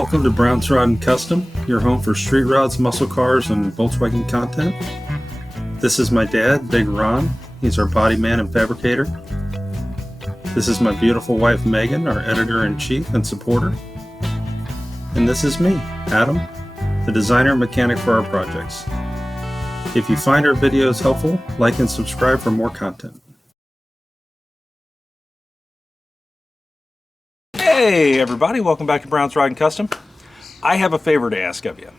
Welcome to Brown's Rod and Custom, your home for street rods, muscle cars, and Volkswagen content. This is my dad, Big Ron. He's our body man and fabricator. This is my beautiful wife, Megan, our editor-in-chief and supporter. And this is me, Adam, the designer and mechanic for our projects. If you find our videos helpful, like and subscribe for more content. Hey everybody, welcome back to Brown's Rod and Custom. I have a favor to ask of you,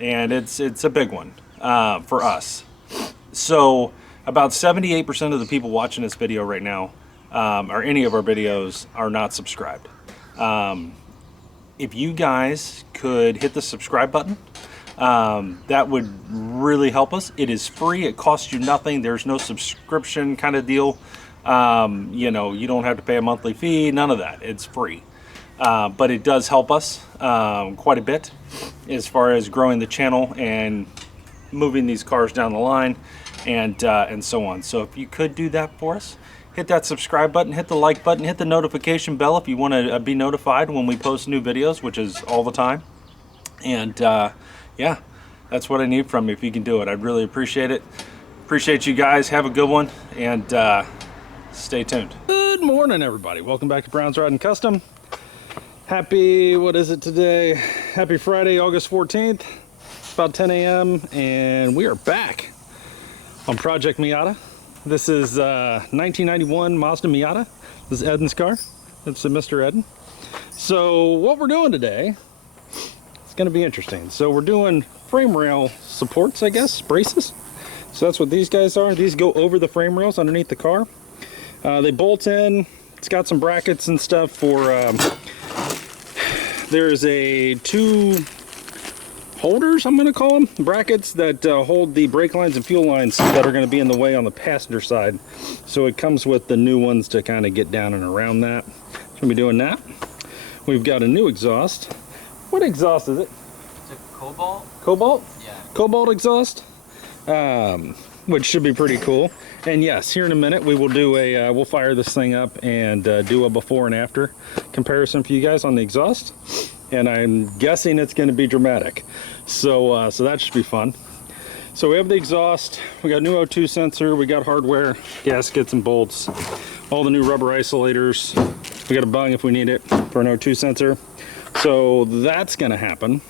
and it's a big one for us. So about 78% of the people watching this video right now, or any of our videos, are not subscribed. If you guys could hit the subscribe button, that would really help us. It is free, it costs you nothing, there's no subscription kind of deal. You know, you don't have to pay a monthly fee, none of that, it's free. But it does help us quite a bit as far as growing the channel and moving these cars down the line and so on. So if you could do that for us, hit that subscribe button, hit the like button, hit the notification bell if you want to be notified when we post new videos, which is all the time. And yeah, that's what I need from you if you can do it. I'd really appreciate it. Appreciate you guys. Have a good one, and stay tuned. Good morning, everybody. Welcome back to Brown's Rod and Custom. Happy, what is it today? Happy Friday, August 14th. It's about 10 a.m. and we are back on Project Miata. This is 1991 Mazda Miata. This is Eden's car. It's a Mr. Eden. So what we're doing today, it's going to be interesting. So we're doing frame rail supports, I guess, braces. So that's what these guys are. These go over the frame rails underneath the car. They bolt in. It's got some brackets and stuff for there's two holders, I'm going to call them, brackets that hold the brake lines and fuel lines that are going to be in the way on the passenger side. So it comes with the new ones to kind of get down and around that. So we'll be doing that. We've got a new exhaust. What exhaust is it? It's a Cobalt. Cobalt? Yeah. Cobalt exhaust, which should be pretty cool. And yes, here in a minute we will do a we'll fire this thing up and do a before and after comparison for you guys on the exhaust, and I'm guessing it's going to be dramatic, so so that should be fun. So we have the exhaust, we got new O2 sensor, we got hardware, gaskets and bolts, all the new rubber isolators, we got a bung if we need it for an O2 sensor. So that's going to happen.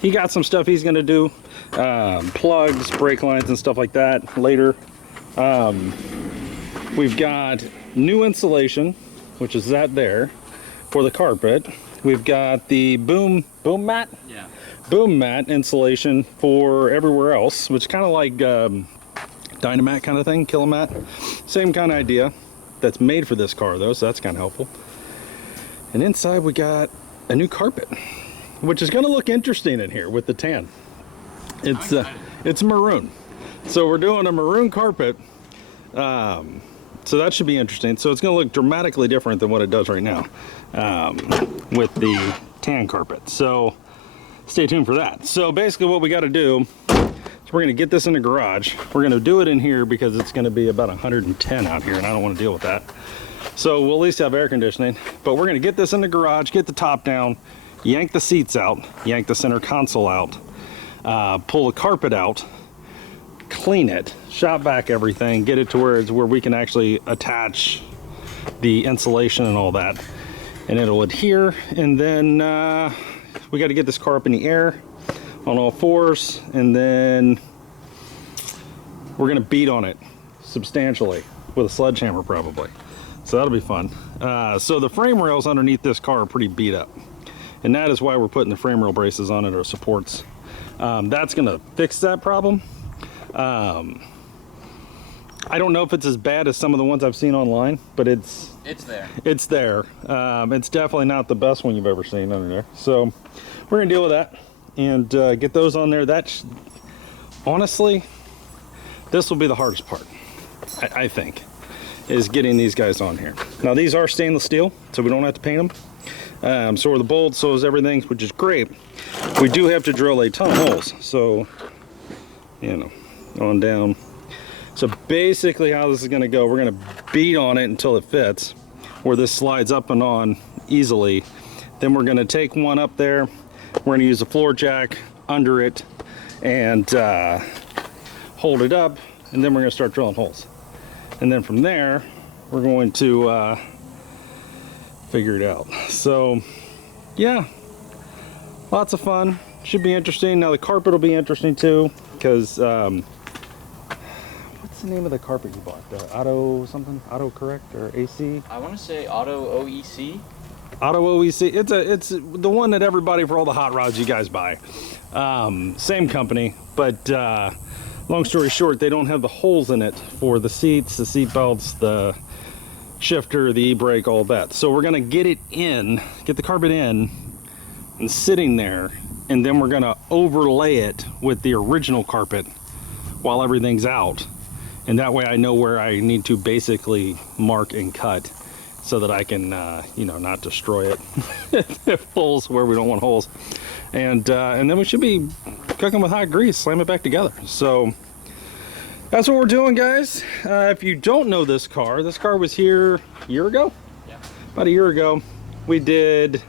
He got some stuff he's going to do, plugs, brake lines and stuff like that later. We've got new insulation, which is that there, for the carpet. We've got the Boommat? Yeah. Boommat insulation for everywhere else, which is kind of like Dynamat kind of thing, Kilomat. Same kind of idea. That's made for this car though, so that's kind of helpful. And inside we got a new carpet, which is going to look interesting in here with the tan. It's maroon, so we're doing a maroon carpet, so that should be interesting. So it's going to look dramatically different than what it does right now with the tan carpet, so stay tuned for that. So basically what we got to do is we're going to get this in the garage. We're going to do it in here because it's going to be about 110 out here and I don't want to deal with that. So we'll at least have air conditioning, but we're going to get this in the garage, get the top down, yank the seats out, yank the center console out, pull the carpet out, clean it, shop vac everything, get it to where we can actually attach the insulation and all that, and it'll adhere. And then we got to get this car up in the air on all fours, and then we're gonna beat on it substantially with a sledgehammer probably, so that'll be fun. So the frame rails underneath this car are pretty beat up, and that is why we're putting the frame rail braces on it, or supports. That's gonna fix that problem. I don't know if it's as bad as some of the ones I've seen online, but it's there. It's there. It's definitely not the best one you've ever seen under there. So we're gonna deal with that and get those on there. Honestly, this will be the hardest part, I think, is getting these guys on here. Now these are stainless steel, so we don't have to paint them. So are the bolts, so is everything, which is great. We do have to drill a ton of holes, so you know, on down. So basically how this is going to go, we're going to beat on it until it fits, where this slides up and on easily. Then we're gonna take one up there. We're gonna use a floor jack under it and hold it up, and then we're gonna start drilling holes. And then from there, we're going to figure it out. So yeah, lots of fun. Should be interesting. Now the carpet will be interesting too, because what's the name of the carpet you bought? The Auto something? Auto Correct or AC? I want to say Auto OEC. Auto OEC. It's the one that everybody for all the hot rods you guys buy. Same company, but long story short, they don't have the holes in it for the seats, the seat belts, the shifter, the e-brake, all that. So we're gonna get it in, get the carpet in and sitting there, and then we're gonna overlay it with the original carpet while everything's out. And that way I know where I need to basically mark and cut so that I can, you know, not destroy it. Holes where we don't want holes. And then we should be cooking with hot grease, slam it back together. So that's what we're doing, guys. If you don't know this car was here a year ago? Yeah. About a year ago. We did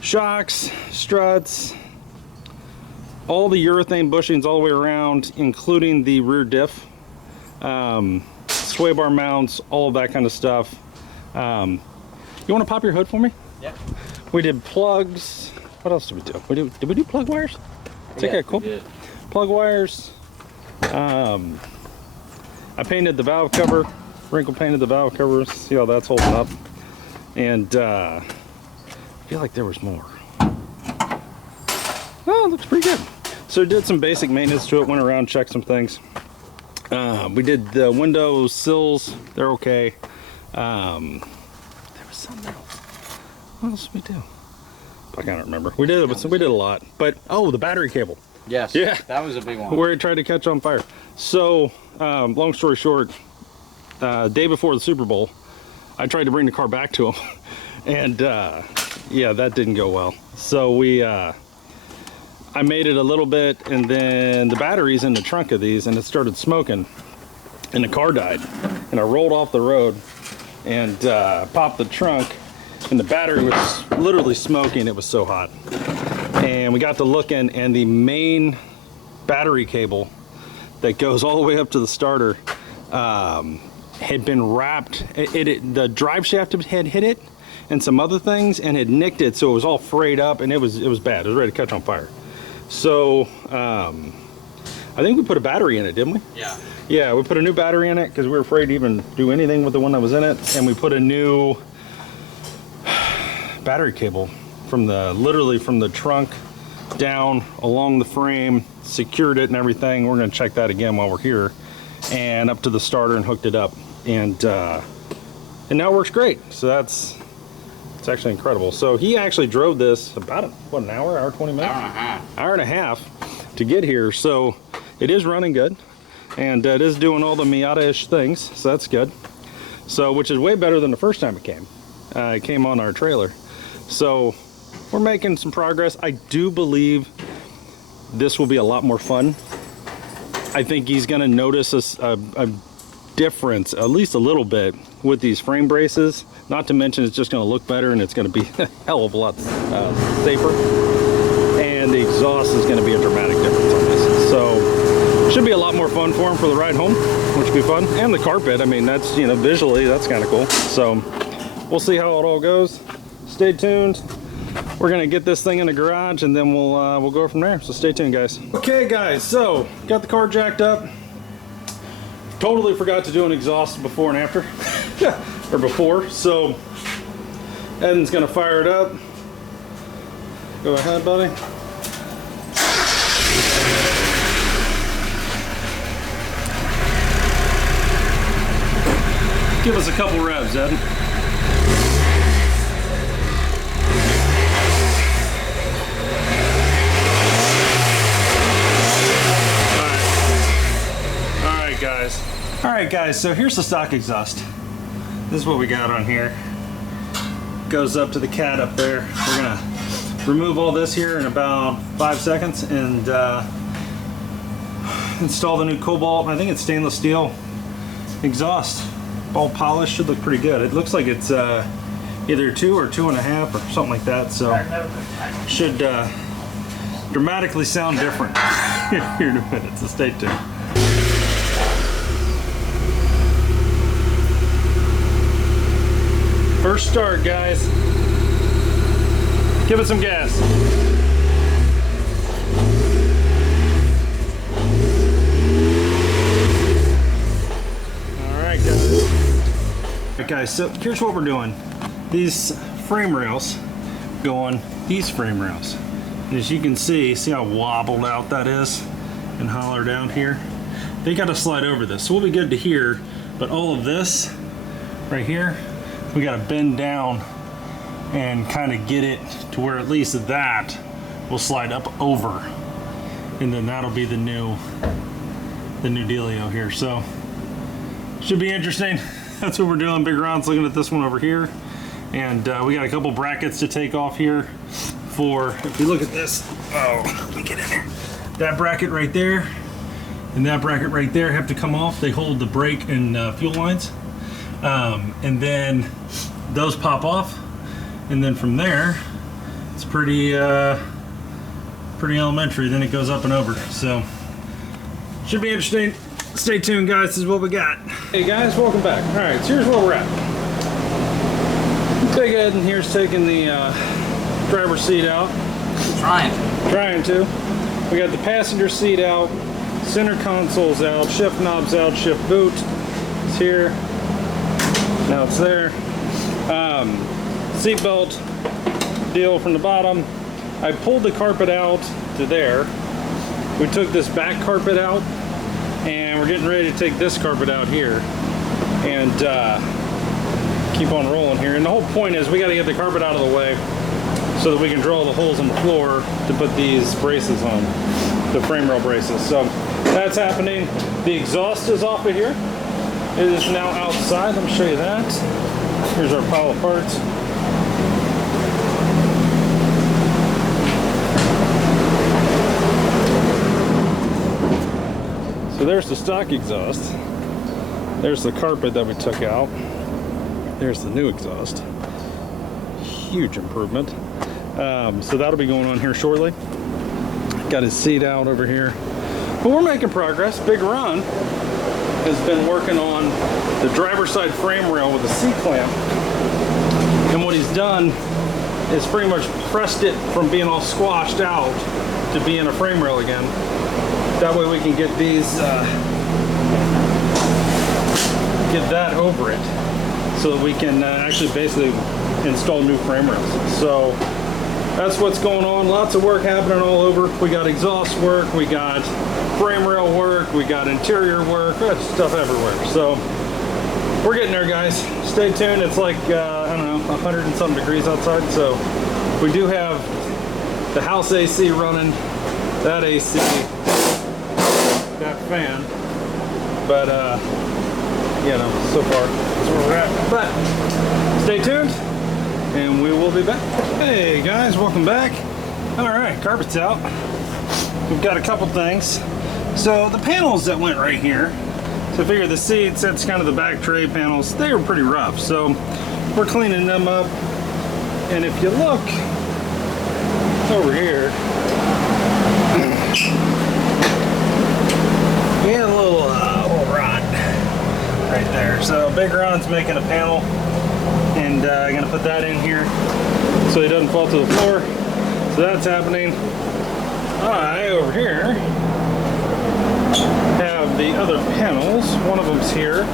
shocks, struts, all the urethane bushings all the way around, including the rear diff, sway bar mounts, all of that kind of stuff. You want to pop your hood for me? Yeah. We did plugs. What else did we do? Did we do plug wires? Okay, cool. Plug wires. I painted the valve cover, wrinkle painted the valve covers. See how that's holding up. And I feel like there was more. Oh, it looks pretty good. So did some basic maintenance to it, went around, checked some things. We did the window sills, they're okay. There was something else. What else did we do? I can't remember. We did a lot. But oh, the battery cable. Yes. Yeah. That was a big one. Where it tried to catch on fire. So, long story short, day before the Super Bowl, I tried to bring the car back to him, and yeah, that didn't go well. So I made it a little bit, and then the battery's in the trunk of these, and it started smoking, and the car died. And I rolled off the road and popped the trunk, and the battery was literally smoking. It was so hot. And we got to looking, and the main battery cable that goes all the way up to the starter had been wrapped. The drive shaft had hit it and some other things and had nicked it, so it was all frayed up, and it was bad. It was ready to catch on fire. So I think we put a battery in it, didn't we? Yeah. Yeah, we put a new battery in it because we were afraid to even do anything with the one that was in it, and we put a new battery cable literally from the trunk down along the frame, secured it and everything. We're going to check that again while we're here, and up to the starter and hooked it up, and now it works great. So it's actually incredible. So he actually drove this about an hour 20 minutes, hour and a half to get here. So it is running good, and it is doing all the Miata-ish things, so that's good. So, which is way better than the first time it came. It came on our trailer. So we're making some progress. I do believe this will be a lot more fun. I think he's going to notice a difference, at least a little bit, with these frame braces. Not to mention it's just going to look better, and it's going to be a hell of a lot safer. And the exhaust is going to be a dramatic difference on this. So should be a lot more fun for him for the ride home, which will be fun. And the carpet, I mean, that's, you know, visually that's kind of cool. So we'll see how it all goes. Stay tuned. We're gonna get this thing in the garage, and then we'll go from there. So stay tuned, guys. Okay, guys. So got the car jacked up. Totally forgot to do an exhaust before and after, or before. So Eden's gonna fire it up. Go ahead, buddy. Give us a couple revs, Eden. Alright guys, so here's the stock exhaust. This is what we got on here. Goes up to the cat up there. We're gonna remove all this here in about 5 seconds and install the new Cobalt, I think it's stainless steel exhaust. All polished, should look pretty good. It looks like it's either 2 or 2.5 or something like that. So should dramatically sound different here in a minute. So stay tuned. First start, guys. Give it some gas. Alright, guys. Alright, guys, so here's what we're doing. These frame rails go on these frame rails. And as you can see how wobbled out that is and hollow down here? They got to slide over this. So we'll be good to here, but all of this right here, we got to bend down and kind of get it to where at least that will slide up over, and then that'll be the new dealio here. So should be interesting. That's what we're doing. Big Ron's looking at this one over here, and we got a couple brackets to take off here for, if you look at this, let me get in here, that bracket right there and that bracket right there have to come off. They hold the brake and fuel lines. And then those pop off, and then from there it's pretty elementary. Then it goes up and over, so should be interesting. Stay tuned, guys. This is what we got. Hey guys, welcome back. All right, so here's where we're at. Big Ed in here's taking the driver's seat out. Trying to. We got the passenger seat out, center console's out, shift knob's out, shift boot is here. Now it's there. Seat belt deal from the bottom. I pulled the carpet out to there. We took this back carpet out, and we're getting ready to take this carpet out here and keep on rolling here. And the whole point is we got to get the carpet out of the way so that we can drill the holes in the floor to put these braces on, the frame rail braces. So that's happening. The exhaust is off of here. It is now outside. Let me show you that. Here's our pile of parts. So there's the stock exhaust. There's the carpet that we took out. There's the new exhaust. Huge improvement. So that'll be going on here shortly. Got his seat out over here. But we're making progress. Big Ron has been working on the driver's side frame rail with a C-clamp. And what he's done is pretty much pressed it from being all squashed out to being a frame rail again. That way we can get these, get that over it so that we can actually basically install new frame rails. So that's what's going on. Lots of work happening all over. We got exhaust work, we got frame rail work, we got interior work, we got stuff everywhere. So we're getting there, guys. Stay tuned. It's like, I don't know, 100 and some degrees outside. So we do have the house AC running, that AC, that fan. But, you know, so far that's where we're at. But stay tuned, and we will be back. Hey guys, welcome back. All right, carpet's out. We've got a couple things. So the panels that went right here, so figure the seats, that's kind of the back tray panels, they were pretty rough. So we're cleaning them up. And if you look over here, we had a little rod right there. So Big Ron's making a panel, and I'm gonna put that in here so it doesn't fall to the floor. So that's happening. I over here have the other panels. One of them's here.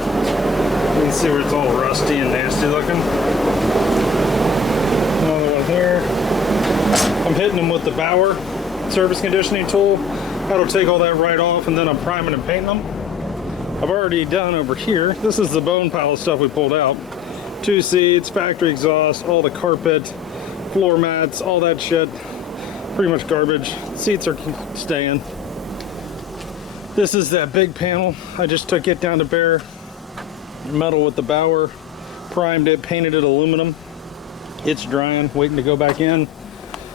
You can see where it's all rusty and nasty looking. Another one here. I'm hitting them with the Bauer surface conditioning tool. That'll take all that right off, and then I'm priming and painting them. I've already done over here. This is the bone pile of stuff we pulled out. 2 seats, factory exhaust, all the carpet, floor mats, all that shit. Pretty much garbage. Seats are staying. This is that big panel. I just took it down to bare metal with the Bauer, primed it, painted it aluminum. It's drying, waiting to go back in.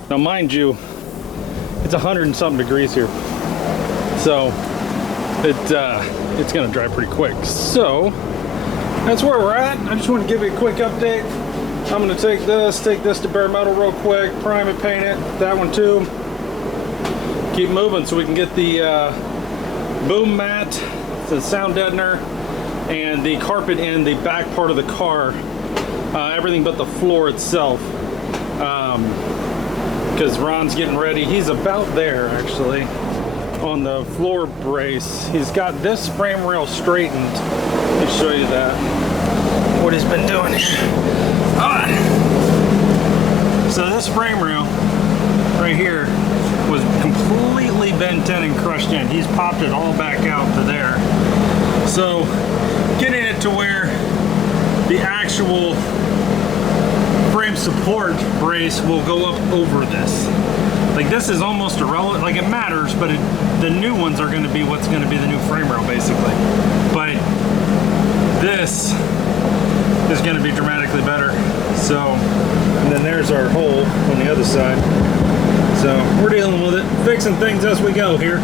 Now mind you, it's 100 and something degrees here. So it's gonna dry pretty quick. So that's where we're at. I just want to give you a quick update. I'm gonna take this to bare metal real quick, prime it, paint it, that one too. Keep moving so we can get the boom mat, the sound deadener, and the carpet in the back part of the car. Everything but the floor itself. Because Ron's getting ready. He's about there actually on the floor brace. He's got this frame rail straightened. Let me show you that. What he's been doing here. So this frame rail right here was completely bent in and crushed in. He's popped it all back out to there. So getting it to where the actual frame support brace will go up over this. Like this is almost irrelevant, like it matters, but the new ones are going to be what's going to be the new frame rail basically. But this is going to be dramatically better. So, and then there's our hole on the other side. So we're dealing with it, fixing things as we go here.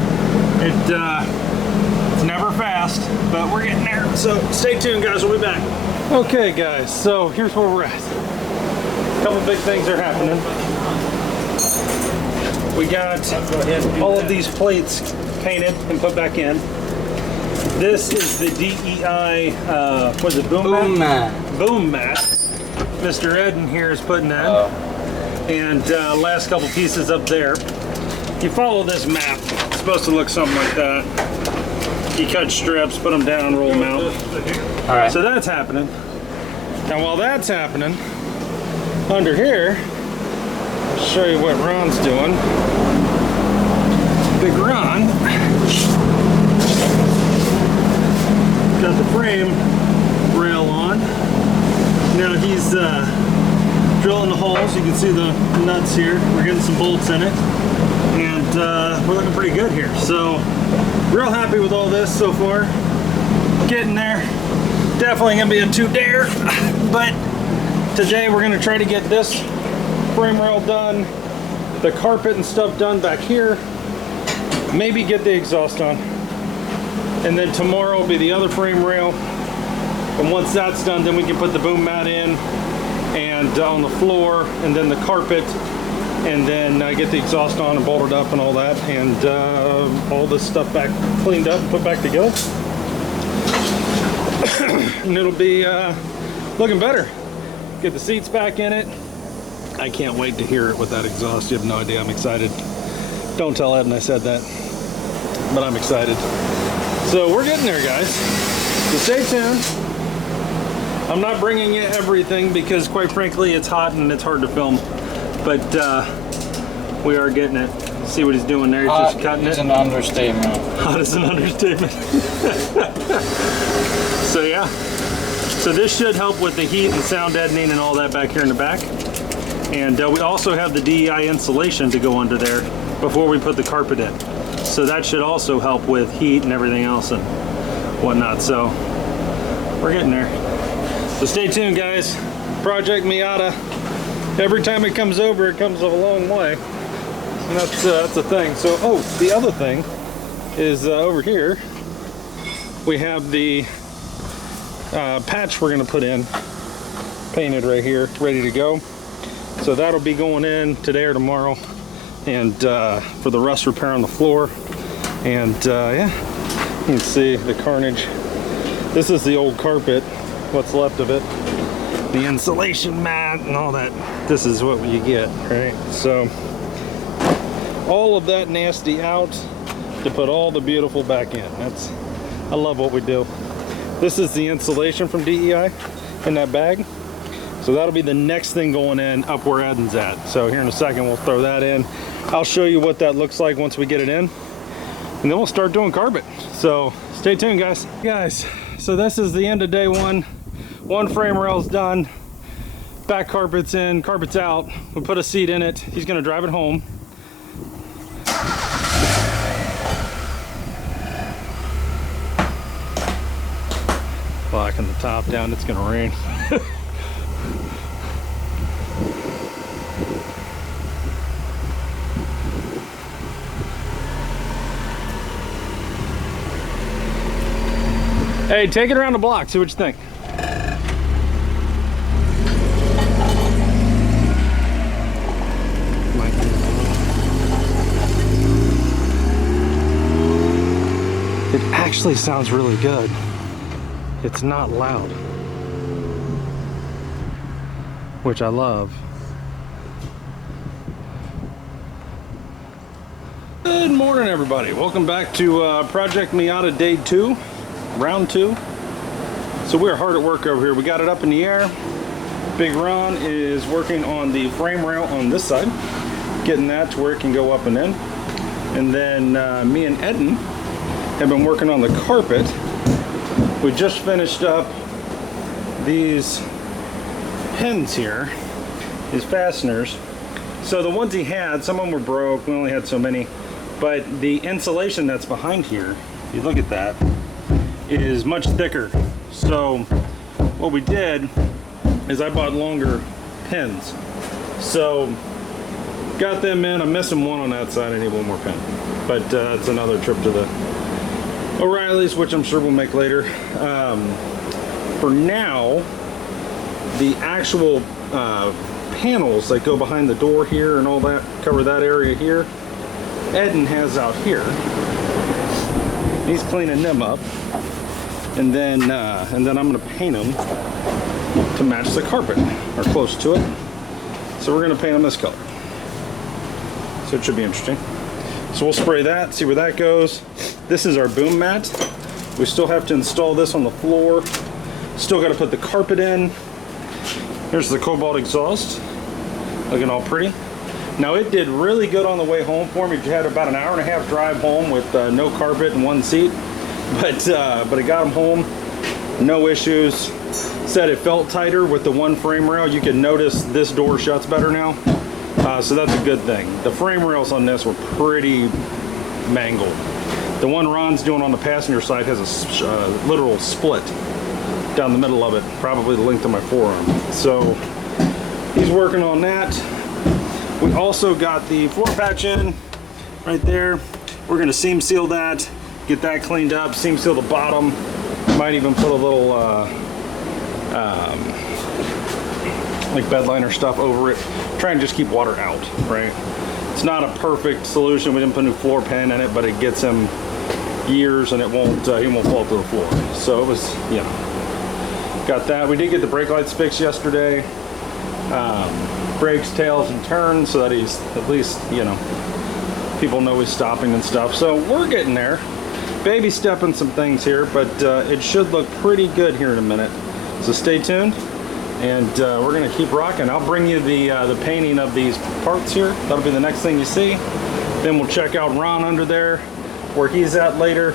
It's never fast, but we're getting there. So stay tuned, guys. We'll be back. Okay, guys. So here's where we're at. A couple big things are happening. We got all of these plates painted and put back in. This is the DEI, what's it, Boommat? Boommat. Mr. Eden here is putting in. And last couple pieces up there. You follow this map, it's supposed to look something like that. You cut strips, put them down, roll them out. All right. So that's happening. Now while that's happening, under here, I'll show you what Ron's doing. Big Ron got the frame rail on. Now he's drilling the holes. You can see the nuts here. We're getting some bolts in it. And we're looking pretty good here. So real happy with all this so far. Getting there. Definitely gonna be a 2-dare. But today we're gonna try to get this frame rail done, the carpet and stuff done back here, maybe get the exhaust on. And then tomorrow will be the other frame rail. And once that's done, then we can put the boom mat in and on the floor, and then the carpet, and then get the exhaust on and bolted up and all that, and all this stuff back cleaned up and put back together. And it'll be looking better. Get the seats back in it. I can't wait to hear it with that exhaust. You have no idea. I'm excited. Don't tell Eden I said that, but I'm excited. So we're getting there, guys. So stay tuned. I'm not bringing you everything because, quite frankly, it's hot and it's hard to film. But we are getting it. See what he's doing there? He's just cutting it. It's an understatement. Hot is an understatement. So yeah. So this should help with the heat and sound deadening and all that back here in the back. And we also have the DEI insulation to go under there before we put the carpet in. So that should also help with heat and everything else and whatnot. So we're getting there. So stay tuned, guys. Project Miata. Every time it comes over, it comes a long way. And that's the thing. So, oh, the other thing is over here, we have the patch we're going to put in, painted right here, ready to go. So that'll be going in today or tomorrow, and for the rust repair on the floor. And yeah, you can see the carnage. This is the old carpet, what's left of it, the insulation mat and all that. This is what you get, right? So all of that nasty out to put all the beautiful back in. I love what we do. This is the insulation from DEI in that bag. So that'll be the next thing going in up where Eden's at. So here in a second, we'll throw that in. I'll show you what that looks like once we get it in. And then we'll start doing carpet. So stay tuned, guys. Guys, so this is the end of day one. One frame rail's done. Back carpet's in, carpet's out. We put a seat in it. He's gonna drive it home. Locking the top down, it's gonna rain. Hey, take it around the block, see what you think. actually sounds really good. It's not loud, which I love. Good morning, everybody. Welcome back to Project Miata Day 2, Round 2. So we're hard at work over here. We got it up in the air. Big Ron is working on the frame rail on this side, getting that to where it can go up and in. And then me and Eden have been working on the carpet. We just finished up these pins here, these fasteners. So the ones he had, some of them were broke, we only had so many, but the insulation that's behind here, if you look at that, is much thicker. So what we did is I bought longer pins. So got them in. I'm missing one on that side. I need one more pin. But it's another trip to the O'Reilly's, which I'm sure we'll make later. For now, the actual panels that go behind the door here and all that, cover that area here, Eden has out here. He's cleaning them up. And then I'm going to paint them to match the carpet, or close to it. So we're going to paint them this color. So it should be interesting. So we'll spray that, see where that goes. This is our boom mat. We still have to install this on the floor. Still got to put the carpet in. Here's the Cobalt exhaust, looking all pretty. Now it did really good on the way home for me. You had about an hour and a half drive home with no carpet and one seat. But it got him home, no issues. Said it felt tighter with the one frame rail. You can notice this door shuts better now, so that's a good thing. The frame rails on this were pretty mangled. The one Ron's doing on the passenger side has a literal split down the middle of it, probably the length of my forearm. So he's working on that. We also got the floor patch in right there. We're going to seam seal that, get that cleaned up, seam seal the bottom. Might even put a little like bed liner stuff over it. Try and just keep water out, right? It's not a perfect solution. We didn't put a new floor pan in it, but it gets him years and it won't he won't fall to the floor. So it was, you know, got that. We did get the brake lights fixed yesterday. Brakes, tails, and turns, so that he's at least, you know, people know he's stopping and stuff. So we're getting there. Baby stepping some things here, but it should look pretty good here in a minute. So stay tuned, and we're gonna keep rocking. I'll bring you the painting of these parts here. That'll be the next thing you see. Then we'll check out Ron under there, where he's at later,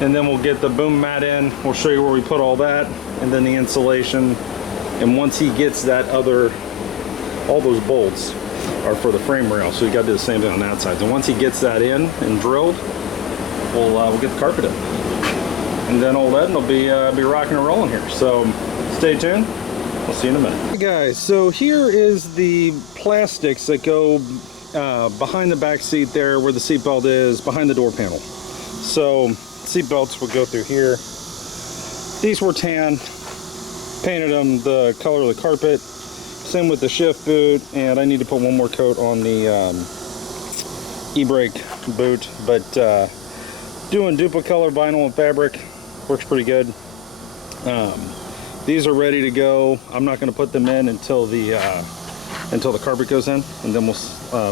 and then we'll get the boom mat in. We'll show you where we put all that, and then the insulation. And once he gets that other, all those bolts are for the frame rail, so you got to do the same thing on that side. And once he gets that in and drilled, we'll get the carpet in, and then old Eden will be rocking and rolling here. So stay tuned. We'll see you in a minute. Hey guys, so here is the plastics that go behind the back seat there, where the seat belt is, behind the door panel. So seat belts would go through here. These were tan. Painted them the color of the carpet. Same with the shift boot, and I need to put one more coat on the e-brake boot, but doing duplicolor vinyl and fabric works pretty good. These are ready to go. I'm not going to put them in until the carpet goes in, and then we'll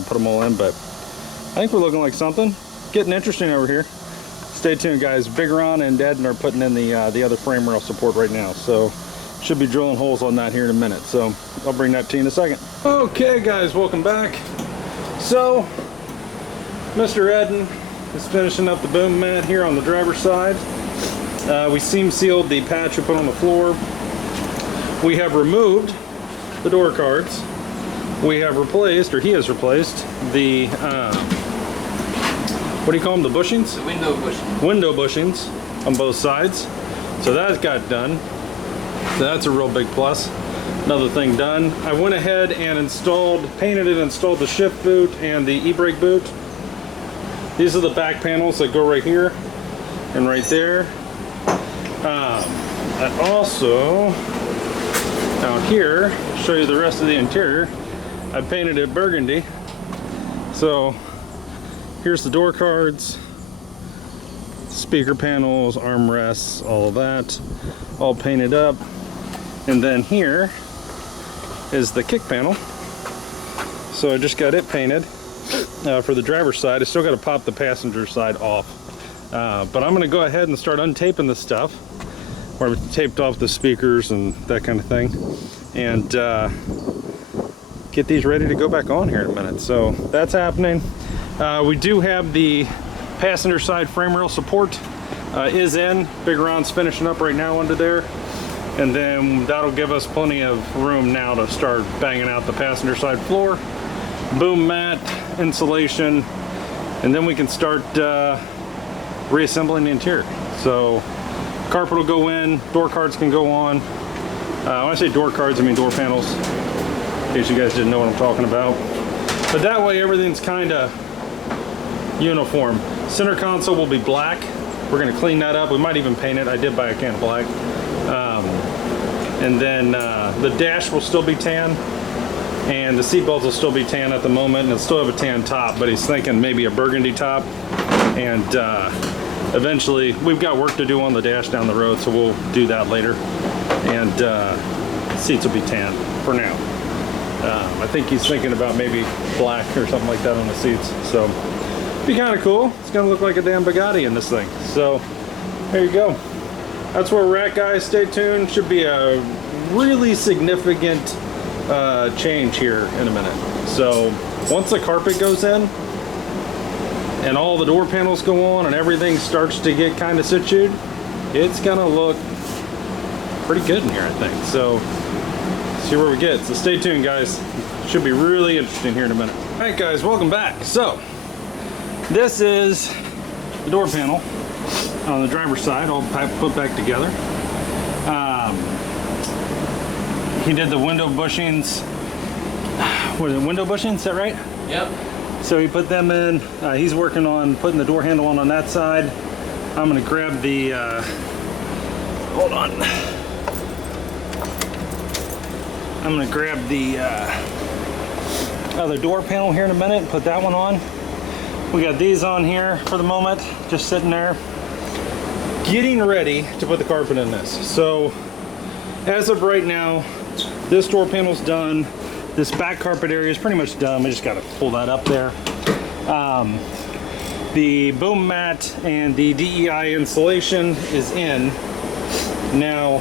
put them all in. But I think we're looking like something. Getting interesting over here. Stay tuned, guys. Big Ron and Eden are putting in the other frame rail support right now, so should be drilling holes on that here in a minute. So I'll bring that to you in a second. Okay, guys, welcome back. So Mr. Eden is finishing up the boom mat here on the driver's side. We seam sealed the patch we put on the floor. We have removed the door cards. We have replaced, or he has replaced, the what do you call them, the bushings? The window bushing. Window bushings on both sides. So that got done. So that's a real big plus. Another thing done. I went ahead and painted and installed the shift boot and the e-brake boot. These are the back panels that go right here and right there. I also, out here, show you the rest of the interior. I painted it burgundy. So here's the door cards. speaker panels, armrests, all of that, all painted up. And then here is the kick panel. So I just got it painted for the driver's side. I still got to pop the passenger side off. But I'm going to go ahead and start untaping this stuff, where I've taped off the speakers and that kind of thing, and get these ready to go back on here in a minute. So that's happening. We do have the passenger side frame rail support is in. Big Ron's finishing up right now under there, and then that'll give us plenty of room now to start banging out the passenger side floor, boom mat, insulation, and then we can start reassembling the interior. So carpet will go in, door cards can go on. When I say door cards, I mean door panels, in case you guys didn't know what I'm talking about. But that way everything's kind of uniform. Center console will be black. We're going to clean that up. We might even paint it. I did buy a can of black. And then the dash will still be tan, and the seat belts will still be tan at the moment, and it'll still have a tan top, but he's thinking maybe a burgundy top. And eventually, we've got work to do on the dash down the road, so we'll do that later. And seats will be tan for now. I think he's thinking about maybe black or something like that on the seats. So be kind of cool. It's gonna look like a damn Bugatti in this thing. So there you go. That's where we're at, guys. Stay tuned. Should be a really significant change here in a minute. So once the carpet goes in and all the door panels go on and everything starts to get kind of situated, it's gonna look pretty good in here, I think. So see where we get. So stay tuned, guys. Should be really interesting here in a minute. All right, guys, welcome back. So this is the door panel on the driver's side, all put back together. He did the window bushings. What is it, window bushings? Is that right? Yep. So he put them in. He's working on putting the door handle on that side. I'm gonna grab the, hold on. I'm gonna grab the other door panel here in a minute and put that one on. We got these on here for the moment, just sitting there. Getting ready to put the carpet in this. So as of right now, this door panel's done. This back carpet area is pretty much done. We just gotta pull that up there. The boom mat and the DEI insulation is in. Now,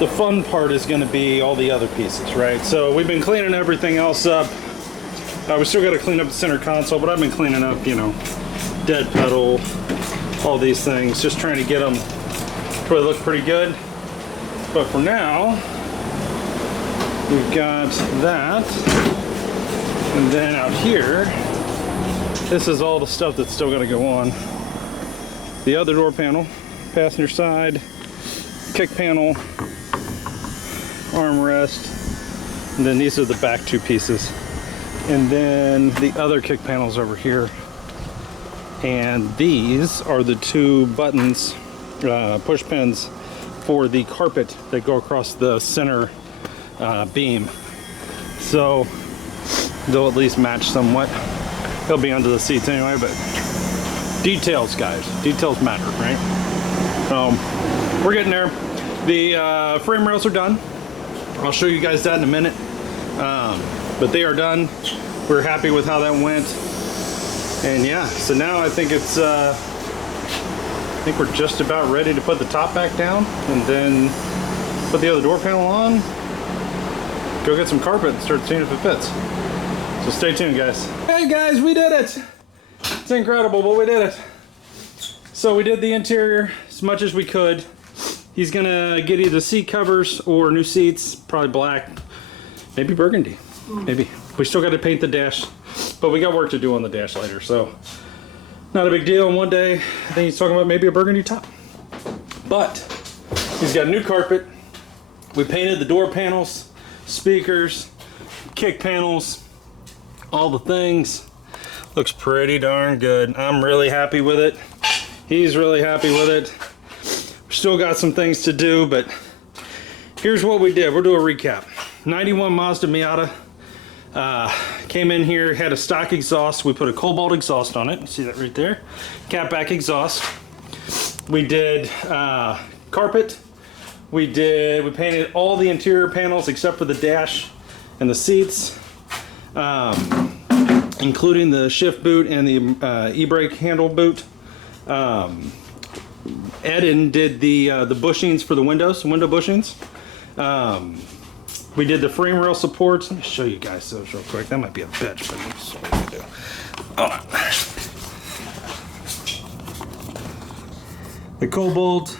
the fun part is gonna be all the other pieces, right? So we've been cleaning everything else up. We still gotta clean up the center console, but I've been cleaning up, you know, dead pedal, all these things, just trying to get them to where they look pretty good. But for now, we've got that, and then out here, this is all the stuff that's still gonna go on. The other door panel, passenger side, kick panel, armrest, and then these are the back two pieces. And then the other kick panels over here. And these are the two buttons, push pins for the carpet that go across the center beam. So they'll at least match somewhat. They'll be under the seats anyway, but details, guys. Details matter, right? We're getting there. The frame rails are done. I'll show you guys that in a minute. But they are done. We're happy with how that went. And yeah, so now I think it's, I think we're just about ready to put the top back down and then put the other door panel on, go get some carpet and start seeing if it fits. So stay tuned, guys. Hey guys, we did it. It's incredible, but we did it. So we did the interior as much as we could. He's gonna get either seat covers or new seats, probably black, maybe burgundy, maybe. We still got to paint the dash, but we got work to do on the dash later, so not a big deal. One day, I think he's talking about maybe a burgundy top. But he's got new carpet. We painted the door panels, speakers, kick panels, all the things. Looks pretty darn good. I'm really happy with it. He's really happy with it. We still got some things to do, but here's what we did. We'll do a recap. 91 Mazda Miata. Can't Came in here, had a stock exhaust. We put a Cobalt exhaust on it. You see that right there? Catback exhaust. We did carpet. We painted all the interior panels except for the dash and the seats, including the shift boot and the e-brake handle boot. Eden did the bushings for the windows, window bushings. We did the frame rail supports. Let me show you guys those real quick. That might be a bitch, but that's what we do. Hold on. The Cobalt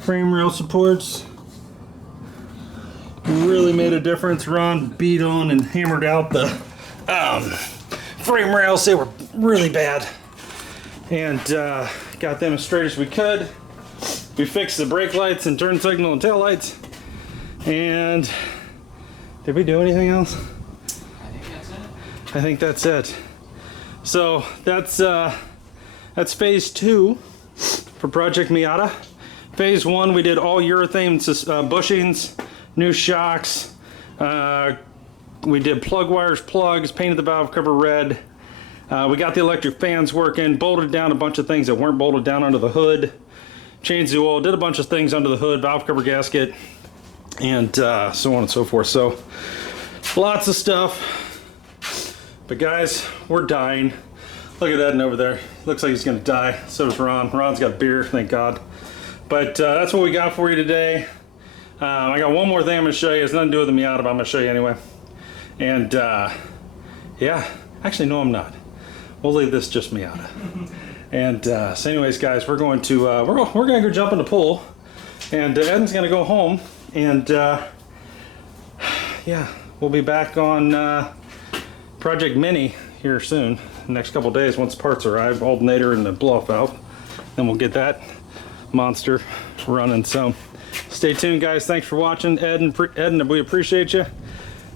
Frame Rail Supports really made a difference. Ron beat on and hammered out the frame rails. They were really bad, and got them as straight as we could. We fixed the brake lights and turn signal and tail lights. And did we do anything else? I think that's it. So that's phase 2 for Project Miata. Phase 1, we did all urethane bushings, new shocks. We did plug wires, plugs, painted the valve cover red. We got the electric fans working, bolted down a bunch of things that weren't bolted down under the hood, changed the oil, did a bunch of things under the hood, valve cover gasket, and so on and so forth. So lots of stuff. But guys, we're dying. Look at Eden over there. Looks like he's gonna die. So does Ron. Ron's got beer, thank God. But that's what we got for you today. I got one more thing I'm gonna show you. It's nothing to do with the Miata, but I'm gonna show you anyway. And yeah, actually no, I'm not. We'll leave this just Miata. And so anyways, guys, we're going to we're gonna go jump in the pool, and Eden's gonna go home, and yeah, we'll be back on Project Mini here soon, the next couple days once parts arrive, alternator and the blow-off valve. Then we'll get that monster running. So stay tuned, guys. Thanks for watching. Eden, we appreciate you.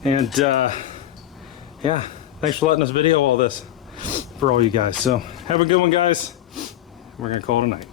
And yeah, thanks for letting us video all this for all you guys. So have a good one, guys. We're gonna call it a night.